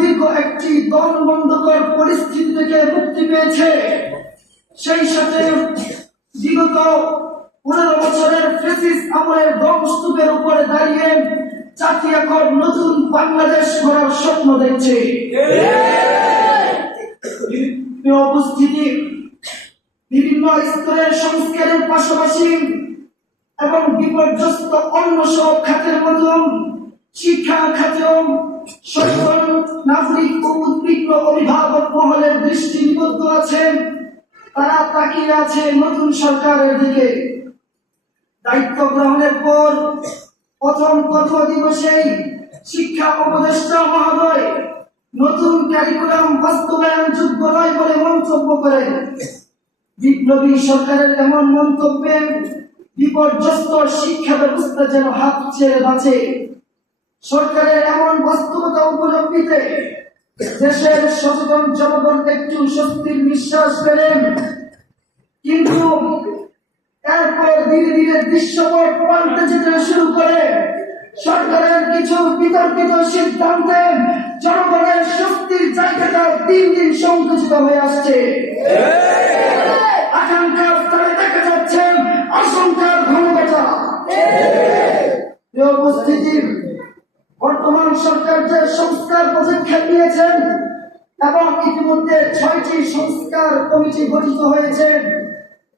দীর্ঘ একটি দলবন্ধকর পরিস্থিতি থেকে মুক্তি পেয়েছে। সেই সাথে বিগত 15 বছরের ফ্যাসিস্ট আমলের ধ্বংসস্তূপের উপরে দাঁড়িয়ে জাতি এখন নতুন বাংলাদেশ গড়ার স্বপ্ন দেখছে। উপস্থিতি বিভিন্ন স্তরের সংস্কারের পাশাপাশি এবং বিপর্যস্ত অন্য সব খাতের মতন শিক্ষা খাতেও সচেতন নাগরিক ও উদ্বিগ্ন অভিভাবক মহলের দৃষ্টি নিবদ্ধ আছেন। তারা তাকিয়ে আছে নতুন সরকারের দিকে। দায়িত্ব গ্রহণের পর প্রথম কর্মদিবসেই শিক্ষা উপদেষ্টা মহোদয় নতুন ক্যারিকুলাম বাস্তবায়ন যোগ্য নয় বলে মন্তব্য করেন। বিপ্লবী সরকারের এমন মন্তব্যে বিপর্যস্ত শিক্ষা ব্যবস্থা যেন হাত ছেড়ে বাঁচে। সরকারের এমন বাস্তবতা উপলব্ধিতে দেশের সচেতন জনগণ একটু স্বস্তির নিঃশ্বাস ফেলেন। কিন্তু এরপর ধীরে ধীরে দৃশ্যপট পাল্টে যেতে শুরু করে। সরকারের কিছু বিতর্কিত সিদ্ধান্তে জনগণের স্বস্তির জায়গাটা দিন দিন সংকুচিত হয়ে আসছে। আকাঙ্ক্ষার স্তরে দেখা যাচ্ছে আশঙ্কার ঘনঘটা। উপস্থিতি বর্তমান সরকার যে সংস্কার পদক্ষেপ নিয়েছেন এবং ইতিমধ্যে 6টি সংস্কার কমিটি গঠিত হয়েছে,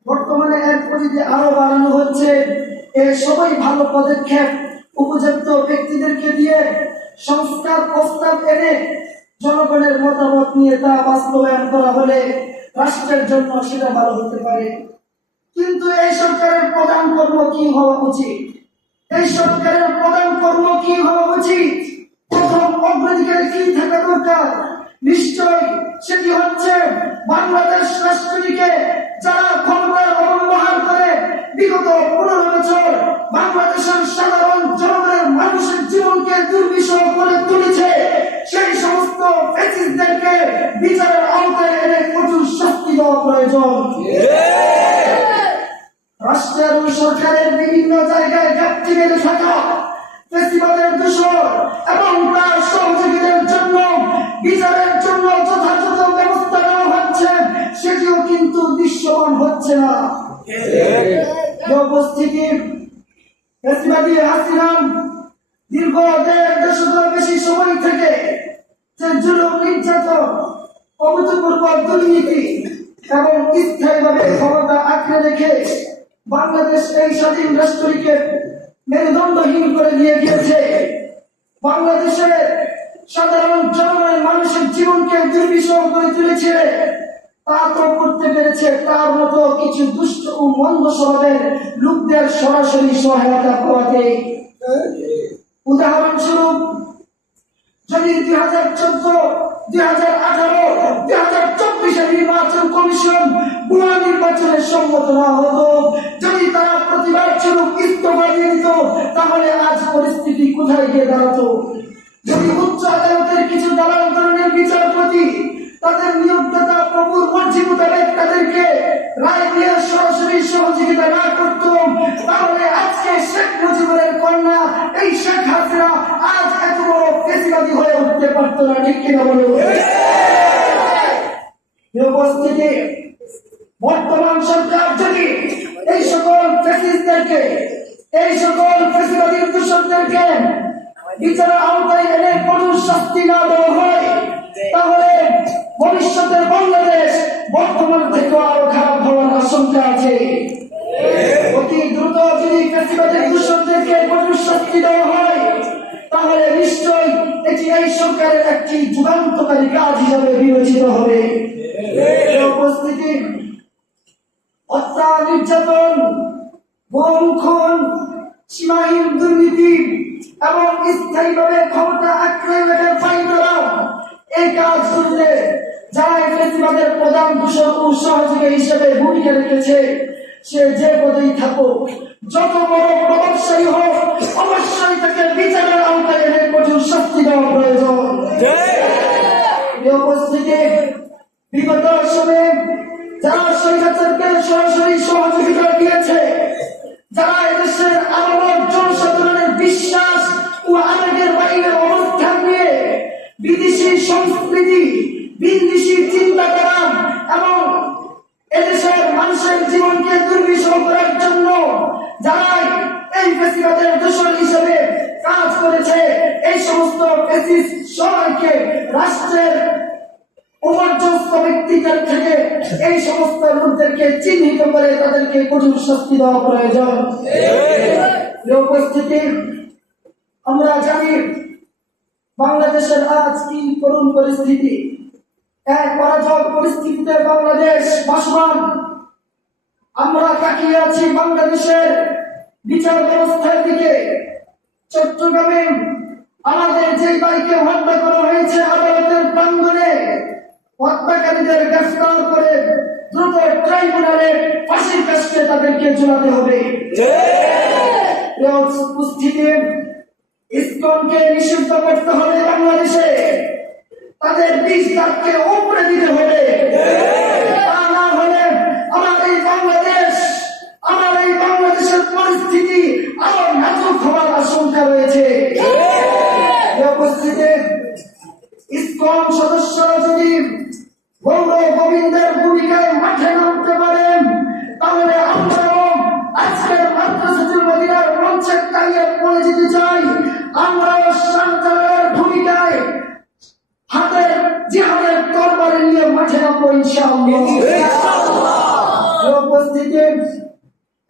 বর্তমানে এর পরিধি আরো বাড়ানো হচ্ছে। এই সবাই ভালো পদক্ষেপ। উপযুক্ত ব্যক্তিদেরকে দিয়ে সংস্কার প্রস্তাব এনে জনগণের মতামত নিয়ে তা বাস্তবায়ন করা হলে রাষ্ট্রের জন্য সেটা ভালো হতে পারে। কিন্তু এই সরকারের প্রধান কর্ম কি হওয়া উচিত? এই সরকারের প্রধান কর্ম কি হওয়া উচিত? প্রথম অগ্রাধিকার কি থাকা দরকার? নিশ্চয় সেটি হচ্ছে বাংলাদেশ রাষ্ট্রটিকে যারা ক্ষমতার অপব্যবহার করে বিগত 15 বছর বাংলাদেশের সাধারণ জনগণের মানুষের জীবনকে দুর্বিষহ করে তুলেছে, সেই সমস্ত ফ্যাসিস্টদেরকে বিচারের আওতায় এনে কঠোর শাস্তি দেওয়া প্রয়োজন। রাষ্ট্রের ও সরকারের বিভিন্ন জায়গায় ঘাটতি বেড়ে থাকা ফ্যাসিবাদের দূষণ এবং তার সহযোগীদের জন্য বিচারের জন্য যথাযথ ব্যবস্থা নেওয়া হচ্ছে, সেটিও কিন্তু দৃশ্যমান হচ্ছে না। উপস্থিতি ফ্যাসিবাদী হাসিনা দীর্ঘ 1.5 দশকের বেশি সময় থেকে যে জুলুম, নির্যাতন, অভূতপূর্ব দুর্নীতি এবং স্থায়ীভাবে ক্ষমতা আঁকড়ে রেখে বাংলাদেশ এই স্বাধীন রাষ্ট্রটিকে মেরুদণ্ডহীন করে দিয়ে গিয়েছে। বাংলাদেশের সাধারণ জনগণের মানুষের জীবনকে দুর্বিষহ করে তুলেছে। তা তো করতে পেরেছে তার মতো কিছু দুষ্ট ও মন্দ স্বভাবের লোকদের সরাসরি সহায়তা করাতে। উদাহরণস্বরূপ, যদি 2014, 2018, 2024 নির্বাচন কমিশন ভুয়া নির্বাচনে সম্মত না হতো, যদি তারা প্রতিবাদ স্বরূপ ইস্তফা দিয়ে দিত, তাহলে আজ পরিস্থিতি কোথায় গিয়ে দাঁড়াতো? যদি উচ্চ আদালতের কিছু দালাল ধরনের বিচারপতি তাদের নিয়োগদাতা প্রভুর মর্জি মোতাবেক তাদেরকে রায় দিয়ে সরাসরি সহযোগিতা না করত, তাহলে আজকে শেখ মুজিবের কন্যা এই শেখ হাসিনা আজ এত বড় ফ্যাসিবাদী হয়ে উঠতে পারত না। ঠিক কিনা বলুন? উপস্থিতি বর্তমান সরকার যদি এই সকল ফ্যাসিস্টদেরকে, এই সকল ফ্যাসিবাদী দূষকদেরকে বিচারের আওতায় এনে কঠোর শাস্তি না দেওয়া হয়, তাহলে ভবিষ্যতের বাংলাদেশ বর্তমান থেকে আরো খারাপ হওয়ার আশঙ্কা আছে। অতি দ্রুত যদি ফ্যাসিবাদী দূষকদেরকে কঠোর শাস্তি দেওয়া হয়, তাহলে নিশ্চয়ই এটি এই সরকারের একটি যুগান্তকারী কাজ হিসাবে বিবেচিত হবে। উপস্থিতি হত্যা, নির্যাতন, গুম, খুন, সীমাহীন দুর্নীতি এবং স্থায়ীভাবে ক্ষমতা আঁকড়ে রাখার পাইতারা এই কাজ করতে যারা ফ্যাসিবাদের প্রধান দূষক ও সহযোগী হিসেবে ভূমিকা রেখেছে, সে যে পদেই থাকুক, যত বড় প্রভাবশালী হোক, অবশ্যই তাকে বিচারের আওতায় এনে কঠোর শাস্তি দেওয়া প্রয়োজন। উপস্থিতি বিগত সময়ে যারা স্বৈরাচারকে সরাসরি সহযোগিতা দিয়েছে, যারা এদেশের আরব জনসাধারণের বিশ্বাস ও আবেগের বাইরে অবস্থান নিয়ে বিদেশি সংস্কৃতি, বিদ্বেষী চিন্তাধারা এবং এদেশের মানুষের জীবনকে দুর্বিষহ করার জন্য যারাই এই ফ্যাসিবাদের দোষর হিসেবে কাজ করেছে, এই সমস্ত ফ্যাসিস্ট সবাইকে রাষ্ট্রের উপর্যস্ত ব্যক্তিদের থেকে এই সমস্ত লোকদেরকে চিহ্নিত করে তাদেরকে কঠোর শাস্তি দেওয়া প্রয়োজন। উপস্থিতি, আমরা জানি বাংলাদেশের আজ কি করুণ পরিস্থিতি। এক পরাজয় পরিস্থিতিতে বাংলাদেশ বাসমান। আমরা তাকিয়ে আছি বাংলাদেশের বিচার ব্যবস্থার দিকে। চট্টগ্রামে আমাদের যে বাইকে হত্যা করা হয়েছে, আদালতের প্রাঙ্গণে হত্যাকারীদের গ্রেফতার করে দ্রুত ট্রাইব্যুনালে ফাঁসির কাস্টে তাদেরকে ঝুলাতে হবে। উপস্থিতি, ইসকনকে নিষিদ্ধ করতে হবে বাংলাদেশে, তাদের বীজ দাগকে উপরে দিতে হবে। তা না হলে আমার এই বাংলাদেশের পরিস্থিতি আরো নাজুক হওয়ার আশঙ্কা রয়েছে। উপস্থিতি, ইসকন সদস্যরা যদি গৌর গোবিন্দের ভূমিকায় মাঠে নামতে পারেন, তাহলে আমরাও আজকের মাদ্রাসাতুল মদিনার মঞ্চে দাঁড়িয়ে বলে যেতে চাই, আমরাও শাহজালালের ভূমিকায় হাতে জিহাদের তরবারি নিয়ে মাঠে নামবো ইনশাআল্লাহ। উপস্থিতি,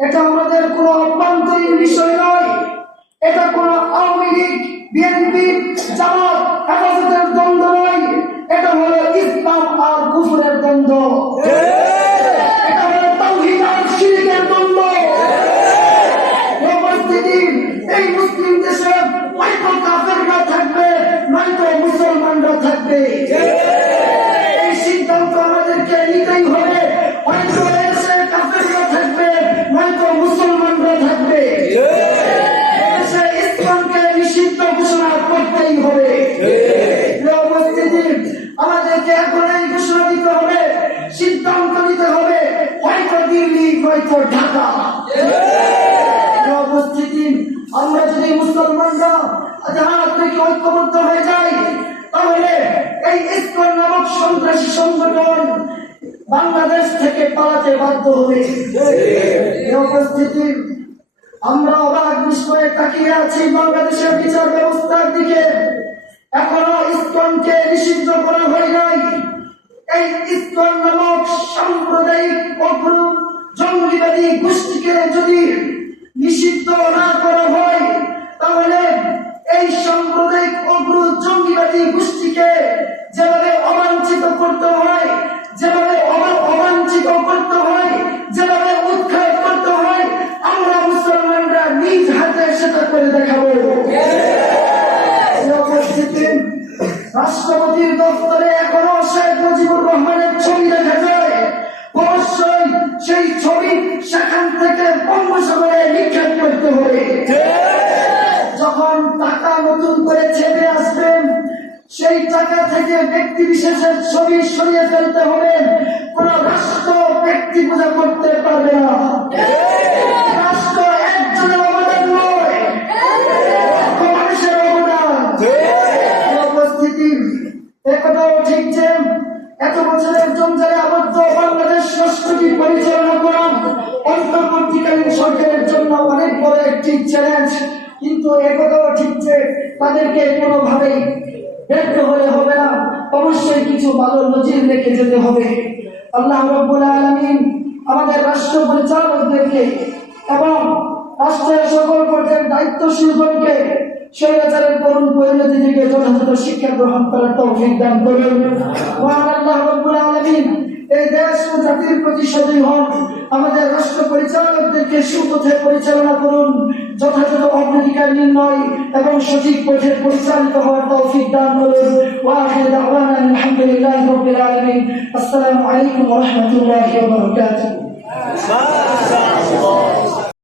এটা আমাদের কোন অভ্যন্তরীণ বিষয় নয়, এটা কোন আওয়ামী লীগ, বিএনপি, জামাত, হেফাজতের দ্বন্দ্ব নয়, এটা হলো ইসলাম আর কুফরের দ্বন্দ্ব, এটা হলো তাওহীদ আর শিরকের দ্বন্দ্ব। উপস্থিতি, এই মুসলিম দেশে হয়তো কাফেররা থাকবে, নয়তো মুসলমানরা থাকবে। এই সিদ্ধান্ত আমাদেরকে নিতেই হবে, হয়তো এদেশে কাফেররা থাকবে, নয়তো মুসলমানরা থাকবে। এদেশে ইসলামকে নিষিদ্ধ ঘোষণা করতেই হবে। উপস্থিতি, আমাদেরকে এখন এই ঘোষণা দিতে হবে, সিদ্ধান্ত নিতে হবে, হয়তো দিল্লি, নয়তো ঢাকা। উপস্থিতি, আমরা যদি মুসলমানরা জাহাজ থেকে ঐক্যবদ্ধ হয়ে যাই, তাহলে এই ইসকন নামক সন্ত্রাসী সংগঠন বাংলাদেশ থেকে পালাতে বাধ্য হবে। উপস্থিতি, আমরা অবাক বিস্ময়ে তাকিয়ে আছি বাংলাদেশের বিচার ব্যবস্থার দিকে। এখনো ইসকনকে নিষিদ্ধ করা হয় নাই। এই ইসকন নামক সাম্প্রদায়িক অগ্র জঙ্গিবাদী গোষ্ঠীকে যদি নিষিদ্ধ না করা হয়, তাহলে এই সাম্প্রদায়িক অগ্র জঙ্গিবাদী গোষ্ঠীকে যেভাবে অবাঞ্ছিত করতে হয়, যেভাবে অবাঞ্ছিত করতে হয়, যেভাবে উৎখাত করতে হয়, আমরা মুসলমানরা নিজ হাতে সেটা করে দেখাবো। উপস্থিতি, রাষ্ট্রপতির দপ্তরে এখনো শেখ মুজিবুর রহমানের ছবি দেখা যায়। অবশ্যই সেই ছবি সেখান থেকে বঙ্গোপসাগরে নিক্ষেপ করতে হবে। যখন টাকা নতুন করে ছেপে আসবেন, সেই টাকা থেকে ব্যক্তি বিশেষের ছবি সরিয়ে ফেলতে হবে। কোন রাষ্ট্র ব্যক্তি পূজা করতে পারবে না। রাষ্ট্র একজনের অবদান নয়, মানুষের অবদান। উপস্থিতি, একথাও ঠিক যে এত বছরের জঞ্জালে আবদ্ধ বাংলাদেশ রাষ্ট্রটি পরিচালনা করা অন্তর্বর্তীকালীন সরকারের জন্য অনেক বড় একটি চ্যালেঞ্জ। কিন্তু একথাও ঠিক যে তাদেরকে কোনোভাবেই ব্যর্থ হলে হবে না, অবশ্যই কিছু ভালো নজির রেখে যেতে হবে। আল্লাহ রাব্বুল আলামিন আমাদের রাষ্ট্র পরিচালকদেরকে এবং রাষ্ট্রের সকল পর্যায়ের দায়িত্বশীলগণকে স্বৈরাচারের করুণ পরিণতি থেকে যথাযথ শিক্ষা গ্রহণ করার তৌফিক দান করুন। মহান আল্লাহ রাব্বুল আলামিন এই দেশ ও জাতির প্রতি সদয় হন, আমাদের রাষ্ট্র পরিচালকদেরকে সুপথে পরিচালনা করুন, যথাযথ অগ্রাধিকার নির্ণয় এবং সঠিক পথে পরিচালিত হওয়ার তৌফিক দান করুন। ওয়া আখিরু দাওয়ানা আলহামদুলিল্লাহি রাব্বিল আলামিন। আসসালামু আলাইকুম ওয়া রাহমাতুল্লাহি ওয়া বারাকাতুহু।